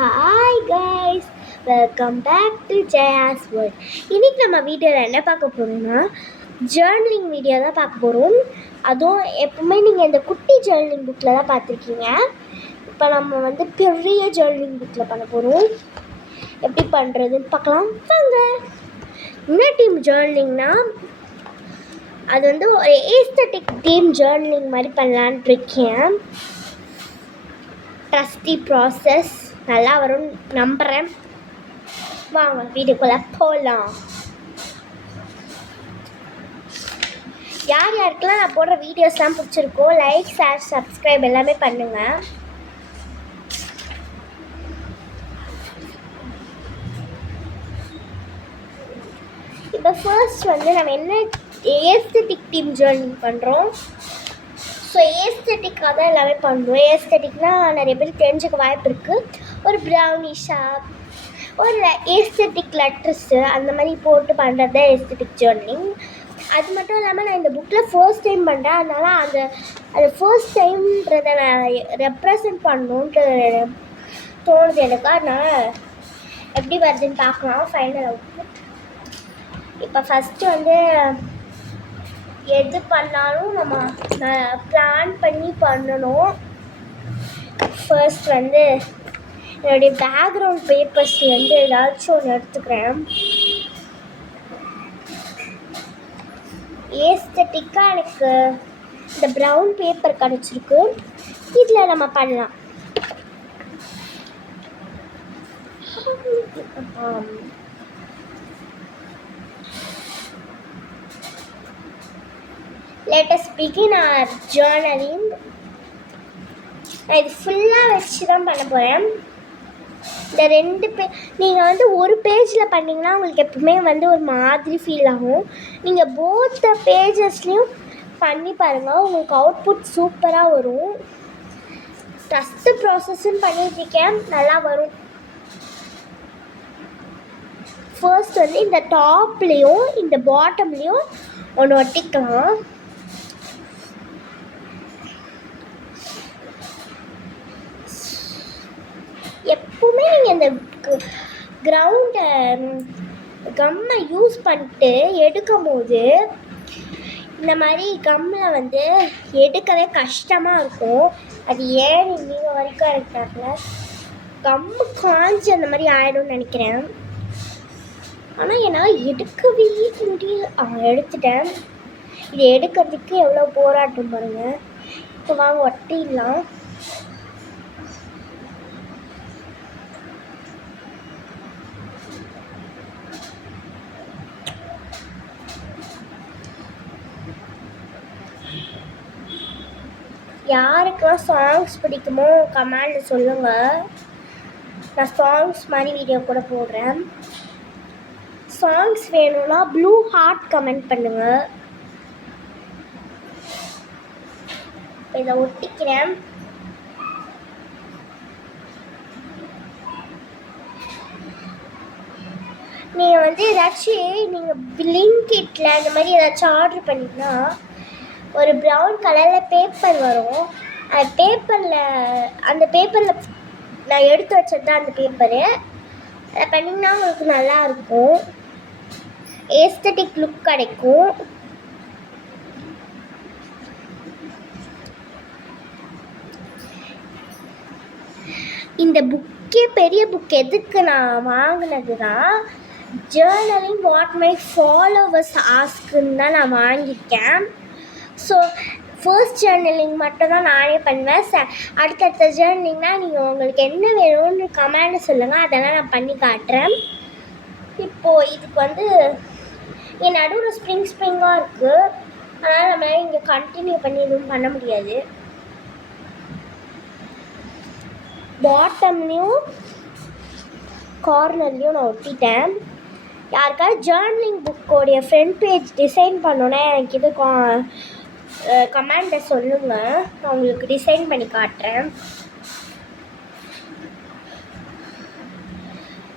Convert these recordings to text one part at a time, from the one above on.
Hi guys, welcome back to Jaya's world. இன்றைக்கி நம்ம வீடியோவில் என்ன பார்க்க போகிறோம்னா ஜேர்னலிங் வீடியோ தான் பார்க்க போகிறோம். அதுவும் எப்பவுமே நீங்கள் இந்த குட்டி ஜேர்னலிங் புக்கில் தான் பார்த்துருக்கீங்க. இப்போ நம்ம வந்து பெரிய ஜேர்னலிங் புக்கில் பண்ண போகிறோம். எப்படி பண்ணுறதுன்னு பார்க்கலாம் வாங்க. என்ன டீம் ஜேர்னலிங்னா அது வந்து ஒரு ஏஸ்தட்டிக் டீம் ஜேர்னலிங் மாதிரி பண்ணலான்ட்டு இருக்கேன். ட்ரஸ்டி ப்ராசஸ் நல்லா வரும்னு நம்புகிறேன். வாங்க வீடியோக்குள்ளே போகலாம். யார் யாருக்கெல்லாம் நான் போடுற வீடியோஸ்லாம் பிடிச்சிருக்கோ லைக், ஷேர், சப்ஸ்கிரைப் எல்லாமே பண்ணுங்கள். இப்போ ஃபர்ஸ்ட் வந்து நம்ம என்ன ஏஸ்தட்டிக் டீம் ஜேர்னலிங் பண்ணுறோம். ஸோ ஏஸ்தட்டிக்காக தான் எல்லாமே பண்ணுவோம். ஏஸ்தட்டிக்னால் நிறைய பேர் தெரிஞ்சுக்க வாய்ப்பு இருக்குது. ஒரு ப்ரௌனிஷாக ஒரு ஏஸ்தட்டிக் லெட்டர்ஸு அந்த மாதிரி போட்டு பண்ணுறது தான் ஏஸ்தட்டிக் ஜேர்னலிங். அது மட்டும் இல்லாமல் நான் இந்த புக்கில் ஃபர்ஸ்ட் டைம் பண்ணுறேன். அதனால் அது ஃபர்ஸ்ட் டைம்ன்றதை நான் ரெப்ரசன்ட் பண்ணணுன்ட்டு தோணுது எனக்கு. அதனால் எப்படி வருதுன்னு பார்க்கலாம் ஃபைனல் அவுட்புட். இப்போ ஃபஸ்ட்டு வந்து எது பண்ணாலும் நம்ம பிளான் பண்ணி பண்ணணும். ஃபர்ஸ்ட் வந்து என்னுடைய பேக்ரவுண்ட் பேப்பர்ஸ் வந்து ஏதாச்சும் ஒன்று எடுத்துக்கிறேன். ஏஸ்தட்டிக்காக எனக்கு இந்த ப்ரௌன் பேப்பர் கிடச்சிருக்கு. இதில் நம்ம பண்ணலாம். Let us begin our journaling. நான் இது ஃபுல்லாக வச்சு தான் பண்ண போகிறேன். இந்த நீங்கள் வந்து ஒரு பேஜில் பண்ணிங்கன்னா உங்களுக்கு எப்பவுமே வந்து ஒரு மாதிரி ஃபீல் ஆகும். நீங்கள் போத் பேஜஸ்லேயும் பண்ணி பாருங்கள், உங்களுக்கு அவுட்புட் சூப்பராக வரும். ட்ரஸ்ட் ப்ராசஸ்ன்னு பண்ணிட்டுருக்கேன், நல்லா வரும். ஃபர்ஸ்ட் வந்து இந்த டாப்லேயும் இந்த பாட்டம்லேயும் ஒன்று ஒட்டிக்கலாம். எப்பவுமே நீங்கள் இந்த கிரவுண்டை கம்மை யூஸ் பண்ணிட்டு எடுக்கும் போது இந்த மாதிரி கம்மில் வந்து எடுக்கவே கஷ்டமாக இருக்கும். அது ஏன் நீங்கள் வரைக்கும் எனக்கு தெரியல. கம்மு காஞ்சி அந்த மாதிரி ஆகிடும்னு நினைக்கிறேன். ஆனால் என்னால் எடுக்கவே முடியல. எடுத்துட்டேன். இது எடுக்கிறதுக்கு எவ்வளோ போராட்டம் பாருங்கள். இப்போ வாங்க ஒட்டிடலாம். யாருக்கெல்லாம் சாங்ஸ் பிடிக்குமோ கமெண்டில் சொல்லுங்கள். நான் சாங்ஸ் மாதிரி வீடியோ கூட போடுறேன். சாங்ஸ் வேணும்னா ப்ளூ ஹார்ட் கமெண்ட் பண்ணுங்கள். இதை ஒட்டிக்கிறேன். நீங்கள் வந்து ஏதாச்சும் நீங்கள் பிளிங்கிட்டில் அந்த மாதிரி ஏதாச்சும் ஆர்டர் பண்ணிங்கன்னா ஒரு ப்ரௌன் கலரில் பேப்பர் வரும். அந்த பேப்பரில் நான் எடுத்து வச்சது தான் அந்த பேப்பரு. அதை பண்ணிங்கன்னா உங்களுக்கு நல்லாயிருக்கும், ஏஸ்தட்டிக் லுக் கிடைக்கும். இந்த புக்கே பெரிய புக் எதுக்கு நான் வாங்கினதுன்னா ஜேர்னலிங் வாட் மை ஃபாலோவர்ஸ் ஆஸ்க்குன்னு தான் நான் வாங்கியிருக்கேன். ஸோ ஃபர்ஸ்ட் ஜேர்னலிங் மட்டும்தான் நானே பண்ணுவேன். அடுத்தடுத்த ஜேர்னலிங்னால் நீங்கள் உங்களுக்கு என்ன வேணும்னு கமெண்ட் சொல்லுங்கள், அதெல்லாம் நான் பண்ணி காட்டுறேன். இப்போது இதுக்கு வந்து என் நடுவில் ஸ்ப்ரிங்காக இருக்குது. அதனால் நம்மளால் இங்கே கண்டினியூ பண்ணி எதுவும் பண்ண முடியாது. பாட்டம்லேயும் கார்னர்லேயும் நான் ஒட்டிட்டேன். யாருக்காவது ஜேர்னலிங் புக்கோடைய ஃப்ரண்ட் பேஜ் டிசைன் பண்ணோன்னே எனக்கு இது கமெண்டை சொல்லுங்கள், நான் உங்களுக்கு டிசைன் பண்ணி காட்டுறேன்.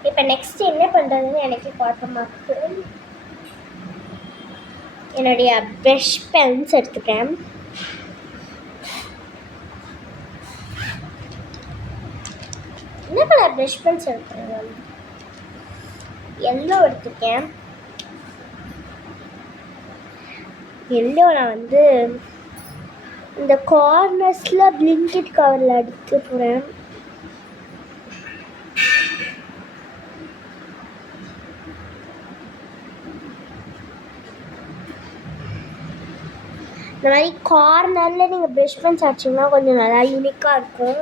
இப்போ நெக்ஸ்ட் என்ன பண்ணுறதுன்னு எனக்கு பார்த்தமாக்கு என்னுடைய ப்ரஷ் பென்ஸ் எடுத்துக்கிறேன். என்ன கலர் ப்ரஷ் பென்ஸ் எடுத்துருக்கேன். எல்லோ எடுத்துருக்கேன். எல்லோ நான் வந்து இந்த கார்னர்ஸில் பிளிங்கெட் கவரில் எடுத்து போகிறேன். இந்த மாதிரி கார்னரில் நீங்கள் ப்ரஷ் பென்ஸ் அடிச்சிங்கன்னா கொஞ்சம் நல்லா யூனிக்காக இருக்கும்.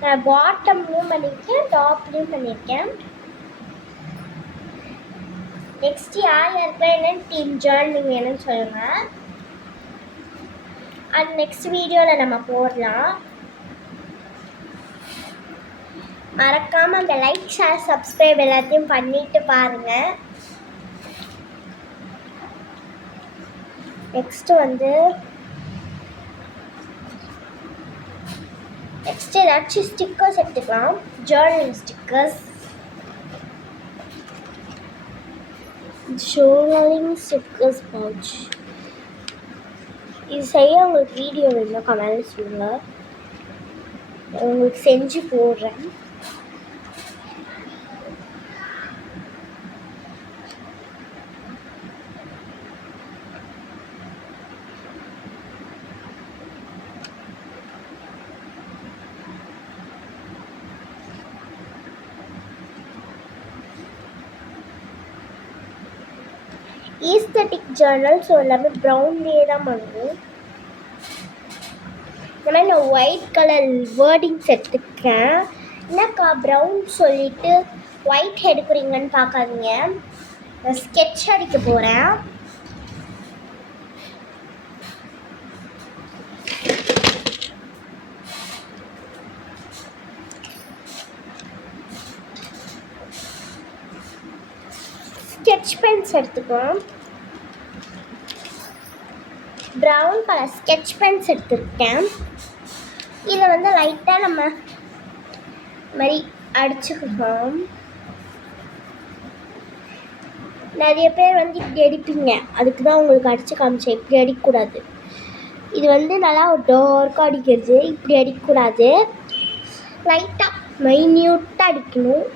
நான் பாட்டம்லேயும் பண்ணியிருக்கேன், டாப்லேயும் பண்ணியிருக்கேன். நெக்ஸ்ட் யார் யாருக்கா என்னென்னு டீம் ஜாயின் வேணும்னு சொல்லுங்கள். அது நெக்ஸ்ட் வீடியோவில் நம்ம போடலாம். மறக்காமல் அந்த லைக் ஷேர் சப்ஸ்கிரைப் எல்லாத்தையும் பண்ணிட்டு பாருங்கள். நெக்ஸ்ட்டு ஏதாச்சும் ஸ்டிக்கர்ஸ் எடுத்துக்கலாம். Journaling stickers. பவுச் இது செய்ய உங்களுக்கு வீடியோ வேணும் கமெண்ட் சொல்லுங்கள், உங்களுக்கு செஞ்சு போடுறேன். Aesthetic Journal. ஸோ எல்லாமே ப்ரௌன்லேயே தான் பண்ணுவோம். இந்த மாதிரி நான் ஒயிட் கலர் வேர்டிங்ஸ் எடுத்துக்கிறேன். என்னக்கா ப்ரௌன் சொல்லிவிட்டு ஒயிட் எடுக்கிறீங்கன்னு பார்க்காதீங்க, நான் ஸ்கெட்ச் அடிக்க போகிறேன். ஸ்கெட்ச் பென்ஸ் எடுத்துக்குவோம். ப்ரௌன் கலர் ஸ்கெட்ச் பென்ஸ் எடுத்துருக்கேன். இதை வந்து லைட்டாக நம்ம மாதிரி அடிச்சுக்குவோம். நிறைய பேர் வந்து இப்படி அடிப்பீங்க, அதுக்கு தான் உங்களுக்கு அடித்து காமிச்சேன். இப்படி அடிக்கக்கூடாது. இது வந்து நல்லா ஒரு டார்க்காக அடிக்கிறது. இப்படி அடிக்கக்கூடாது, லைட்டாக மைன்யூட்டாக அடிக்கணும்.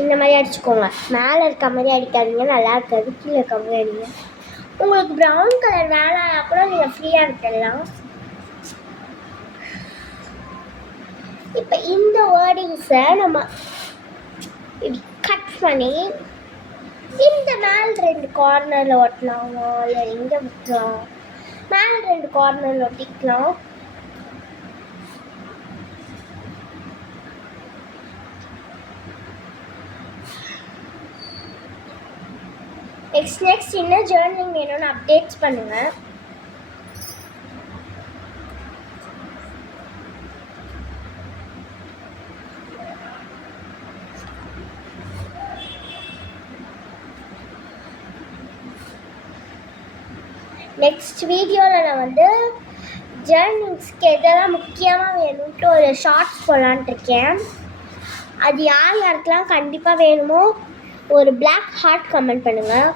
இந்த மாதிரி அடிச்சுக்கோங்க. மேலே இருக்க மாதிரி அடிக்காதீங்க, நல்லா இருக்காது. கீழே இருக்க மாதிரி அடிங்க. உங்களுக்கு ப்ரௌன் கலர் வேணாம்னா கூட நீங்கள் ஃப்ரீயாக விட்டுடலாம். இப்போ இந்த வேர்டிங்ஸை நம்ம இப்படி கட் பண்ணி இந்த மேல் 2 கார்னரில் ஒட்டலாமா, இல்லை எங்கே விட்டுலாம்? மேல் 2 கார்னரில் ஒட்டிக்கலாம். நெக்ஸ்ட் என்ன ஜேர்னலிங் வேணும்னு அப்டேட்ஸ் பண்ணுங்கள். நெக்ஸ்ட் வீடியோவில் நான் வந்து ஜேர்னலிங்ஸ்க்கு எதெல்லாம் முக்கியமாக வேணும்ட்டு ஒரு ஷார்ட்ஸ் போடலான்ட்டு இருக்கேன். அது யார் யாருக்கெல்லாம் கண்டிப்பாக வேணுமோ ஒரு பிளாக் ஹார்ட் கமெண்ட் பண்ணுங்கள்.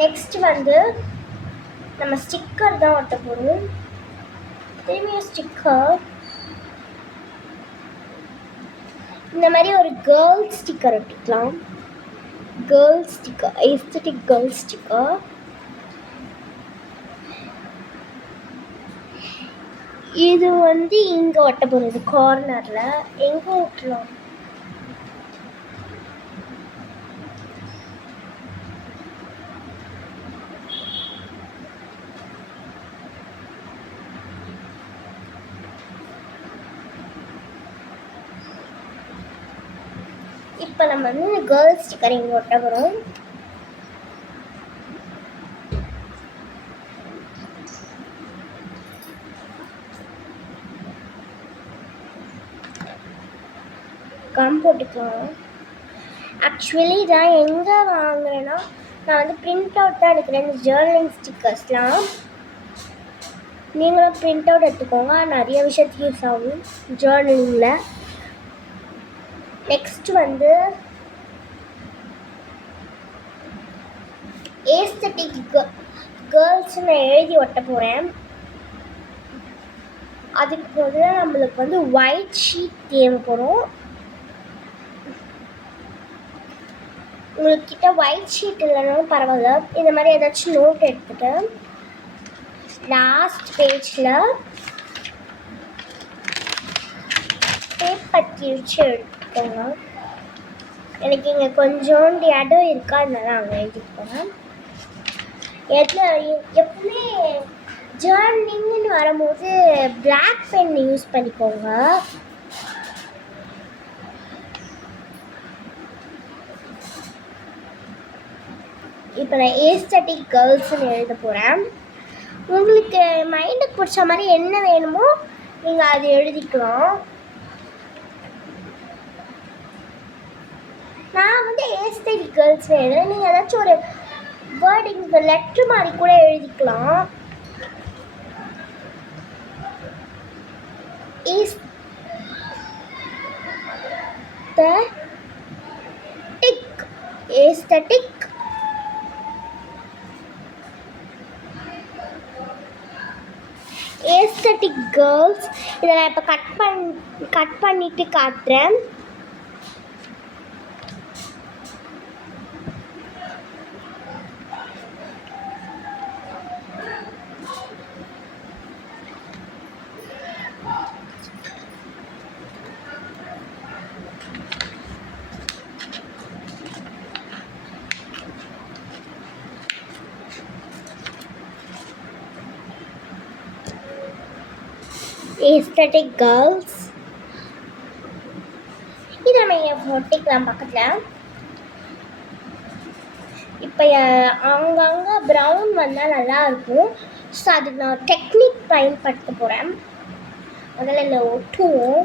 நெக்ஸ்ட் வந்து நம்ம ஸ்டிக்கர் தான் ஒட்ட போகிறோம். திரும்பியும் ஸ்டிக்கர் இந்த மாதிரி ஒரு கேர்ள் ஸ்டிக்கர் ஒட்டிக்கலாம். Girl sticker, aesthetic girl sticker. இது வந்து இங்கே ஒட்ட போகிறது கார்னரில். எங்கே ஒட்டலாம்? இப்போ நம்ம வந்து இந்த கேர்ள்ஸ் ஸ்டிக்கர் இங்கே ஒட்ட போகிறோம். கம் போட்டுக்கலாம். ஆக்சுவலி இதான் எங்கே வாங்குறேன்னா, நான் வந்து பிரிண்ட் அவுட் தான் எடுக்கிறேன் இந்த ஜேர்னலிங் ஸ்டிக்கர்ஸ்லாம். நீங்களும் பிரிண்ட் அவுட் எடுத்துக்கோங்க, நிறைய விஷயத்துக்கு யூஸ் ஆகும் ஜேர்னலிங்கில். நெக்ஸ்ட் வந்து ஏஸ்தட்டிக் கேர்ள்ஸ்னு எழுதி ஒட்ட போகிறேன். அதுக்கு பதிலாக நம்மளுக்கு வந்து ஒயிட் ஷீட் தேவைப்படும். உங்கள்கிட்ட ஒயிட் ஷீட் இல்லைனாலும் பரவாயில்ல, இந்த மாதிரி ஏதாச்சும் நோட் எடுத்துகிட்டு லாஸ்ட் பேஜில் பேப்பர் கிழிச்சு எடுத்துக்கோங்க. எனக்கு இங்கே கொஞ்சோண்டு இடம் இருக்கா, அதனால அங்கே எழுதிக்கோங்க. எப்பவுமே ஜேர்னலிங்னு வரும்போது பிளாக் பென் யூஸ் பண்ணிக்கோங்க. இப்போ நான் ஏஸ்தட்டிக் கேர்ள்ஸ்னு எழுத போகிறேன். உங்களுக்கு மைண்டுக்கு பிடிச்ச மாதிரி என்ன வேணுமோ நீங்கள் அது எழுதிக்கலாம். நான் வந்து ஏஸ்தட்டிக் கேர்ள்ஸ் எழுதுறேன். நீங்கள் ஏதாச்சும் ஒரு வேர்டிங் லெட்ரு மாதிரி கூட எழுதிக்கலாம். Aesthetic aesthetic girls. இதை நான் இப்போ கட் பண்ணிட்டு காட்டுறேன். ஏஸ்தட்டிக் கேர்ள்ஸ் இதை நம்ம ஒட்டிக்கலாம் பக்கத்தில். இப்போ அங்கங்கே ப்ரௌன் வந்தால் நல்லாயிருக்கும். ஸோ அதுக்கு நான் டெக்னிக் பயன்படுத்த போகிறேன். முதல்ல இல்லை ஒட்டுவோம்.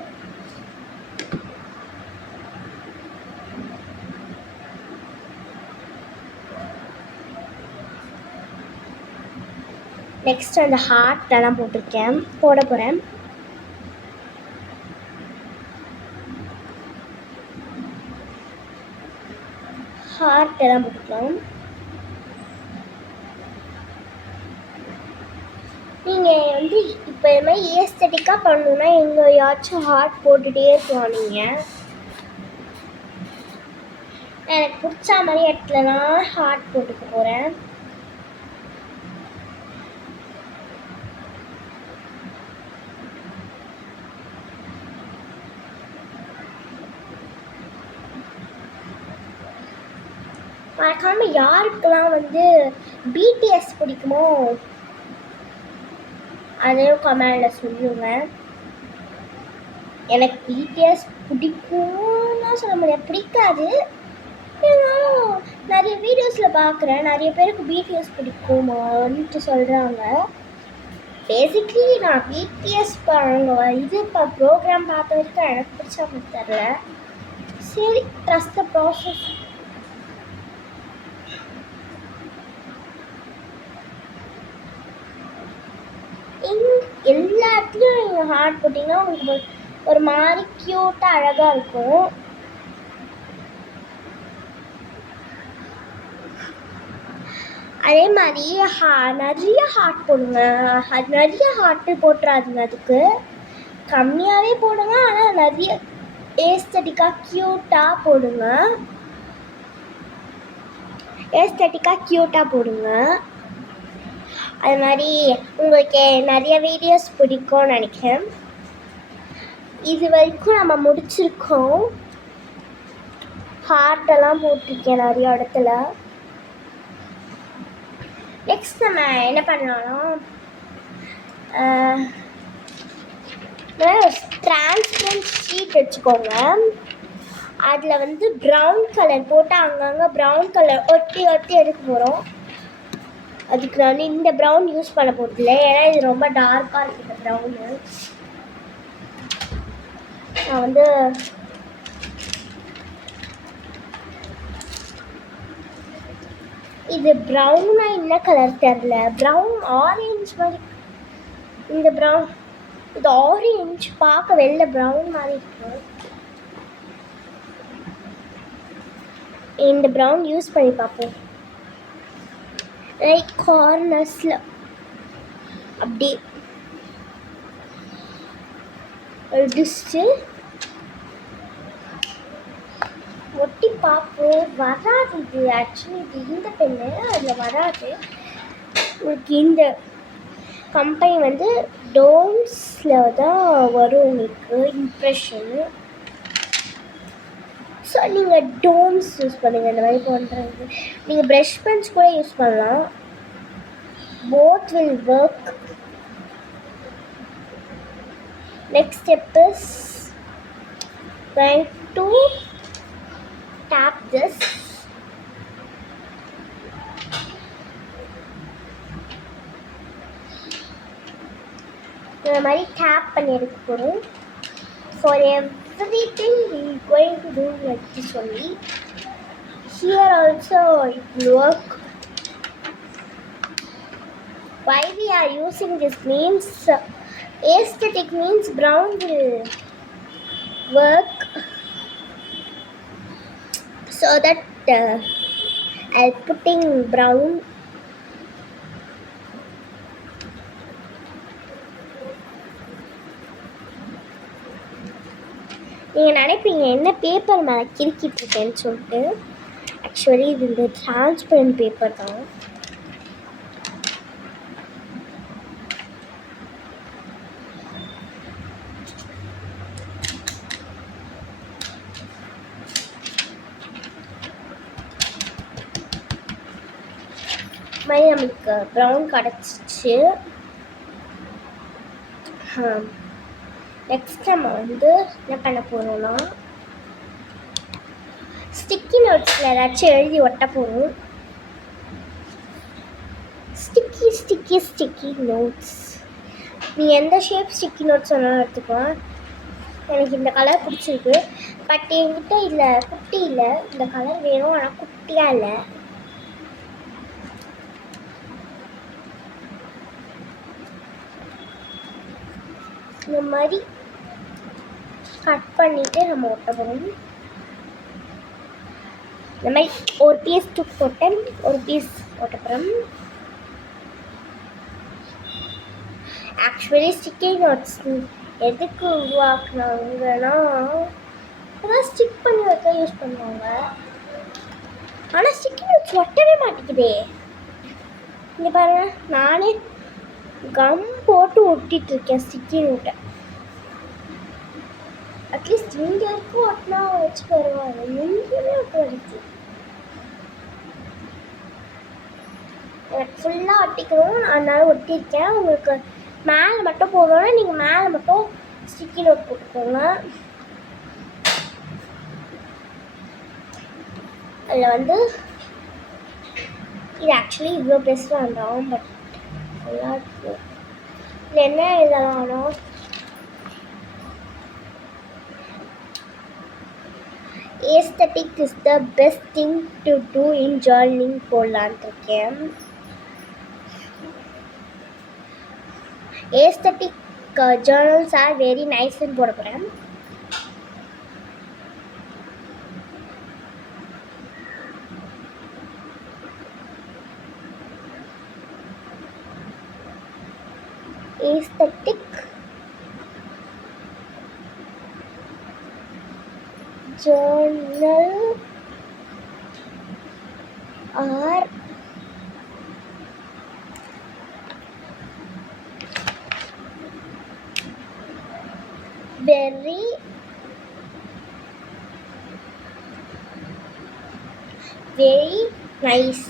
நெக்ஸ்ட் அந்த ஹார்ட்டெல்லாம் போட போகிறேன். ஹார்ட்டெல்லாம் போட்டுக்கலாம். நீங்கள் வந்து இப்போ இது மாதிரி ஏஸ்தட்டிக்காக பண்ணணுன்னா எங்கேயாச்சும் ஹார்ட் போட்டுகிட்டே இருக்கலாம். நீங்கள் எனக்கு பிடிச்ச மாதிரி இடத்துலனா ஹார்ட் போட்டுக்க போகிறேன். மறக்காம யாருக்கெல்லாம் வந்து பிடிஎஸ் பிடிக்குமோ அதையும் கமெண்டில் சொல்லுங்க. எனக்கு பிடிஎஸ் பிடிக்கும்னா சொல்ல முடியாது, பிடிக்காது. இருந்தாலும் நிறைய வீடியோஸில் பார்க்குறேன், நிறைய பேருக்கு பிடிஎஸ் பிடிக்குமான்ட்டு சொல்கிறாங்க. பேசிக்லி நான் பிடிஎஸ் இப்போ ப்ரோக்ராம் பார்த்த வரைக்கும் எனக்கு பிடிச்சா தெரில. சரி, ட்ரஸ்ட் த ப்ராசஸ். எல்லாத்துலேயும் நீங்கள் ஹார்ட் போட்டிங்கன்னா உங்களுக்கு ஒரு மாதிரி க்யூட்டாக அழகாக இருக்கும். அதே மாதிரி நிறைய ஹார்ட் போடுங்க. நிறைய ஹார்ட்டு போட்டுறாதுங்க, அதுக்கு கம்மியாகவே போடுங்க. ஆனால் நிறைய ஏஸ்தட்டிக்காக க்யூட்டாக போடுங்க. அது மாதிரி உங்களுக்கு நிறைய வீடியோஸ் பிடிக்கும்னு நினைக்கிறேன். இது வரைக்கும் நம்ம முடிச்சிருக்கோம். ஹார்ட்டெல்லாம் போட்டிருக்கேன் நிறைய இடத்துல. நெக்ஸ்ட் நம்ம என்ன பண்ணலாம்னா டிரான்ஸ்பரண்ட் ஷீட் வச்சுக்கோங்க. அதில் வந்து ப்ரௌன் கலர் போட்டு அங்கங்கே ப்ரௌன் கலர் ஒட்டி எடுக்க போகிறோம். அதுக்கு நான் இந்த ப்ரௌன் யூஸ் பண்ண போகிறதில்ல, ஏன்னா இது ரொம்ப டார்க்காக இருக்குது ப்ரௌனு. நான் வந்து இது ப்ரௌனா என்ன கலர் தெரில, ப்ரௌன் ஆரஞ்சு மாதிரி. இந்த ப்ரௌன், இது ஆரஞ்சு பார்க்க வெளில ப்ரௌன் மாதிரி இருக்கும். இந்த ப்ரௌன் யூஸ் பண்ணி பார்ப்போம். லைக் கார்னர்ஸில் அப்படியே அடிச்சு ஒட்டி பார்ப்போம். வராது இது ஆக்சுவலி, இது இந்த பெண்ணு அதில் வராது. உங்களுக்கு இந்த கம்பெனி வந்து டோம்ஸில் தான் வரும் உங்களுக்கு இம்ப்ரெஷன். ஸோ நீங்கள் டோம்ஸ் யூஸ் பண்ணுங்கள். இந்த மாதிரி பண்ணுறது நீங்கள் ப்ரஷ் பென்ஸ் கூட யூஸ் பண்ணலாம். both will work. Next step is trying to tap this. இந்த மாதிரி tap பண்ணி எடுக்க போகிறோம். For everything we are going to do like this only. Here also it will work. Why we are using this means aesthetic means brown will work, so that I'll putting brown. நீங்கள் நினைப்பீங்க என்ன paper மேலே கிறுக்கிட்டு இருக்கேன்னு சொல்லிட்டு. Actually இது இந்த transparent paper தான். மாதிரி நம்மளுக்கு ப்ரௌன் கிடச்சிச்சு. நெக்ஸ்ட் நம்ம வந்து என்ன பண்ண போகிறோம்னா ஸ்டிக்கி நோட்ஸில் ஏதாச்சும் எழுதி ஒட்ட போகிறோம். Sticky sticky sticky notes. நீ எந்த ஷேப் ஸ்டிக்கி நோட்ஸ் வேணாலும் எடுத்துக்கலாம். எனக்கு இந்த கலர் பிடிச்சிருக்கு. பட் என்கிட்ட இல்லை, குட்டி இல்லை. இந்த கலர் வேணும், ஆனால் குட்டியாக இல்லை. இந்த மாதிரி கட் பண்ணிவிட்டு நம்ம ஒட்ட போகிறோம். இந்த மாதிரி ஒரு பீஸ் தூக்கு போட்டேன், ஒரு பீஸ் ஒட்ட போகிறோம். ஆக்சுவலி ஸ்டிக்கி நோட்ஸ் எதுக்கு உருவாக்குனாங்கன்னா அதான் ஸ்டிக் பண்ணி வைக்க யூஸ் பண்ணுவாங்க. ஆனால் ஸ்டிக்கி நோட்ஸ் ஒட்டவே மாட்டேங்குதே. இங்கே பாருங்க, நானே கம் போட்டு ஒட்டிட்டு இருக்கேன் ஸ்டிக்கி நோட்டை. அட்லீஸ்ட் இங்கே இருக்கும் ஒட்டினா வச்சு வருவாங்க, எங்கேயுமே ஒட்ட வருது. எனக்கு ஃபுல்லாக ஒட்டிக்கணும், அதனால ஒட்டியிருக்கேன். உங்களுக்கு மேலே மட்டும் போகணும்னா நீங்கள் மேலே மட்டும் ஸ்டிக்கி நோட் போட்டுக்கோங்க. அதில் வந்து இது ஆக்சுவலி இவ்வளோ பெருசாக வேண்டாம், பட் நல்லா இருக்கும். இதில் என்ன எழுதலாம்னா aesthetic is the best thing to do in journaling போடலான்ட்டு இருக்கேன். aesthetic journals are very nice ன்னு போட போகிறேன். aesthetic journal are very nice.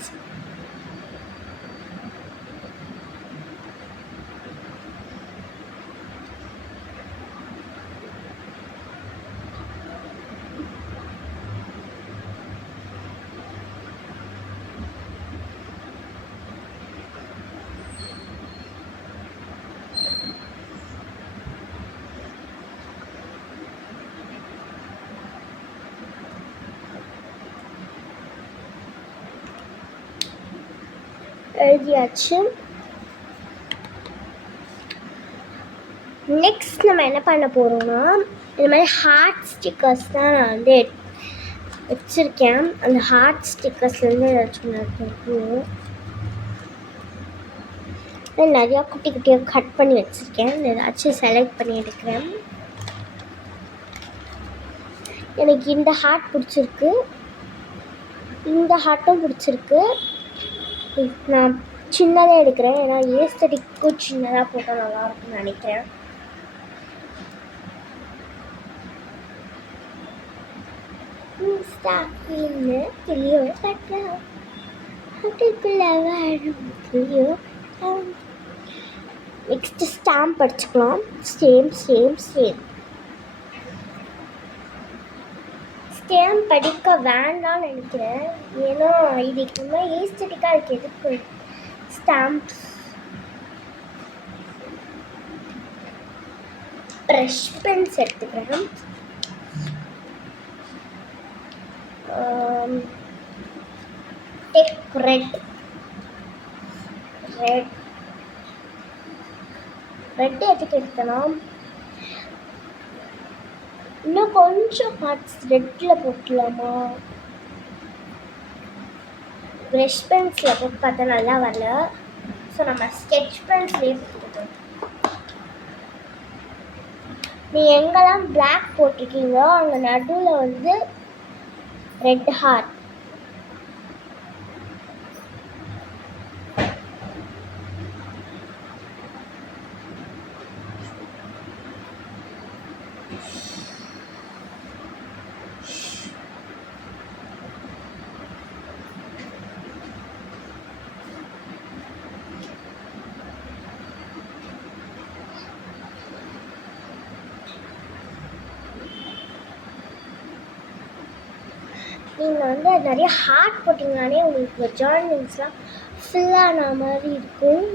எழுதியாச்சு. நெக்ஸ்ட் நம்ம என்ன பண்ண போகிறோம்னா, இது மாதிரி ஹார்ட் ஸ்டிக்கர்ஸ் தான் நான் வந்து வச்சுருக்கேன். அந்த ஹார்ட் ஸ்டிக்கர்ஸ்லேருந்து ஏதாச்சும் எடுக்கணும். நிறையா குட்டி குட்டியாக கட் பண்ணி வச்சுருக்கேன். ஏதாச்சும் செலக்ட் பண்ணி எடுக்கிறேன். எனக்கு இந்த ஹார்ட் பிடிச்சிருக்கு, இந்த ஹார்ட்டும் பிடிச்சிருக்கு. நான் சின்னதாக எடுக்கிறேன், ஏன்னா ஏஸ்தட்டிக்கும் சின்னதாக போட்டால் நல்லாயிருக்கும்னு நினைக்கிறேன். நெக்ஸ்ட் ஸ்டாம்ப் அடிச்சுக்கலாம். சேம் ஸ்டாம்ப் படிக்க வேண்டாம்னு நினைக்கிறேன், ஏன்னா இதுக்கு முன்னாடி ஏஸ்தட்டிக்காக இருக்கு. எதுக்கு ஸ்டாம்ப்? ப்ரஷ் பென்ஸ் எடுத்துக்கிறேன். டேக் ரெட் எதுக்கு எடுக்கலாம்? இன்னும் கொஞ்சம் ஹார்ட்ஸ் ரெட்டில் போட்டுலாமா? ப்ரஷ் பென்ஸில் போட்டு பார்த்தா நல்லா வரல. ஸோ நம்ம ஸ்கெட்ச் பென்ஸ்லேயே போட்டுக்கலாம். நீங்கள் எங்கெல்லாம் பிளாக் போட்டிருக்கீங்களோ அங்கே நடுவில் வந்து ரெட் ஹார்ட். நீங்கள் வந்து நிறைய ஹார்ட் போட்டிங்கனாலே உங்களுக்கு ஜாயின்ஸ்லாம் ஃபில்லான மாதிரி இருக்கும்.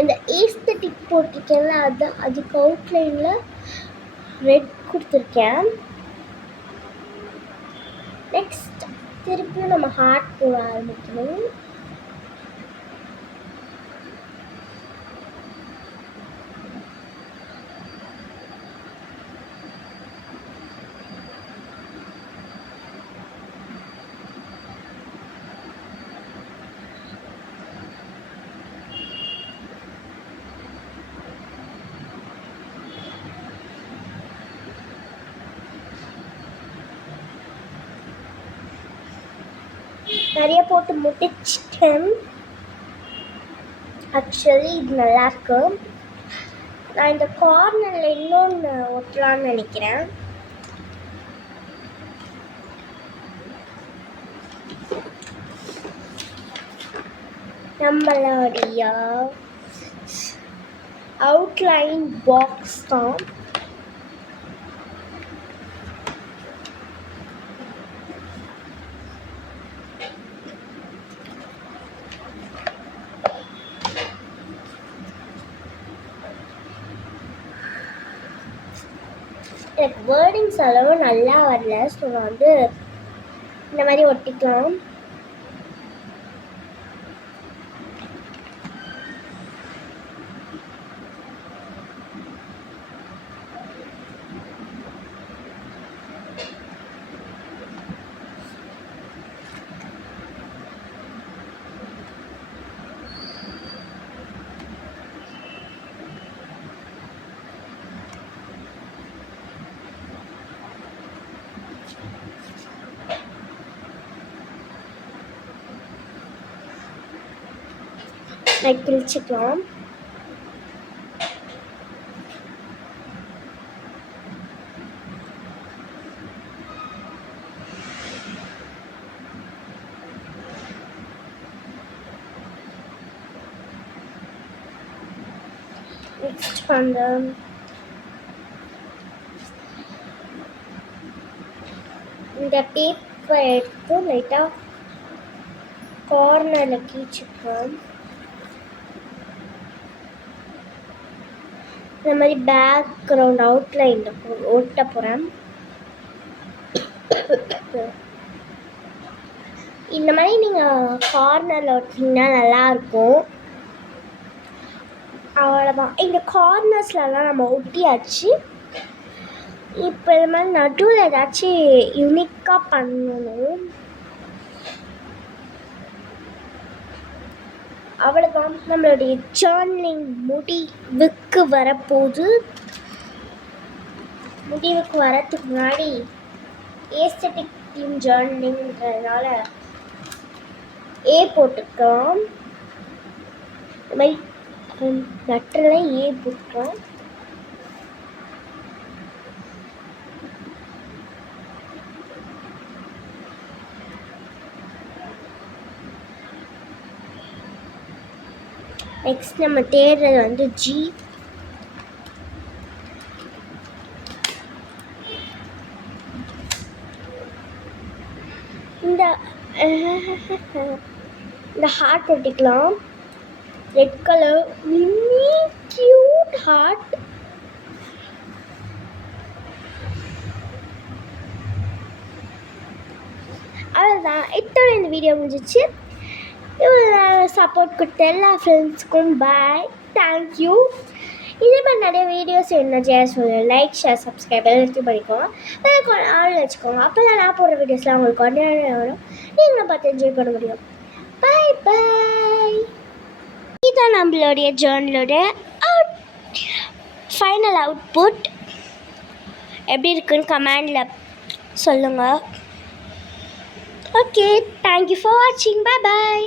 இந்த ஏஸ்தட்டிக் போட்டிருக்கேன்ல, அதுக்கு அவுட்லைனில் ரெட் கொடுத்துருக்கேன். நெக்ஸ்ட் திருப்பியும் நம்ம ஹார்ட் போட ஆரம்பிக்கணும். நிறைய போட்டு முடிச்சிட்டேன். ஆக்சுவலி இது நல்லாயிருக்கு. நான் இந்த கார்னரில் இன்னொன்று ஒட்டலான்னு நினைக்கிறேன். நம்மளுடைய அவுட்லைன் பாக்ஸ் தான். எனக்கு வேர்டிங்ஸ் அளவு நல்லா வரல, ஸோ நான் வந்து இந்த மாதிரி ஒட்டிக்கலாம். கிழிச்சிக்கலாம். நெக்ஸ்ட் அந்த இந்த பேப்பர் எடுத்து லைட்டாக கார்னரில் கிழிச்சிக்கலாம். இந்த மாதிரி பேக்ரவுண்ட் அவுட்லைனில் ஒட்ட போகிறேன். இந்த மாதிரி நீங்கள் கார்னரில் ஒட்டிங்கன்னா நல்லாயிருக்கும். அவ்வளோதான். இந்த கார்னர்ஸ்லலாம் நம்ம ஒட்டியாச்சு. இப்போ இது மாதிரி நடுவில் ஏதாச்சும் யூனிக்காக பண்ணணும். அவ்வளோதான். நம்மளுடைய ஜேர்னலிங் முடிவுக்கு வரப்போகுது. முடிவுக்கு வரத்துக்கு முன்னாடி ஏஸ்தட்டிக் டீம் ஜேர்னலிங்கிறதுனால ஏ போட்டுக்கலாம். இந்த மாதிரி லெட்டரில் ஏ போட்டுக்கலாம். நெக்ஸ்ட் நம்ம தேடுறது வந்து ஜி. இந்த ஹார்ட் ஒட்டிக்கலாம். Red colour mini cute heart. அவ்வளோதான். இத்தோட இந்த வீடியோ முடிஞ்சிச்சு. இவ்வளோ சப்போர்ட் கொடுத்த எல்லா ஃப்ரெண்ட்ஸ்க்கும் பாய், தேங்க்யூ. இதே மாதிரி நிறைய வீடியோஸ் என்ன செய்ய சொல்லுங்கள். லைக், ஷேர், சப்ஸ்கிரைப் எல்லாத்தையும் பண்ணிக்கோங்க. வேறு ஆள் வச்சுக்கோங்க. அப்போ தான் நான் போடுற வீடியோஸ்லாம் உங்களுக்கு உடனே வரும். நீங்களும் பார்த்து என்ஜாய் பண்ண முடியும். பாய் பாய். இதுதான் நம்மளுடைய ஜேர்னலோட ஃபைனல் அவுட்புட். எப்படி இருக்குன்னு கமெண்டில் சொல்லுங்கள். ஓகே, தேங்க்யூ ஃபார் வாட்சிங். பாய் பாய்.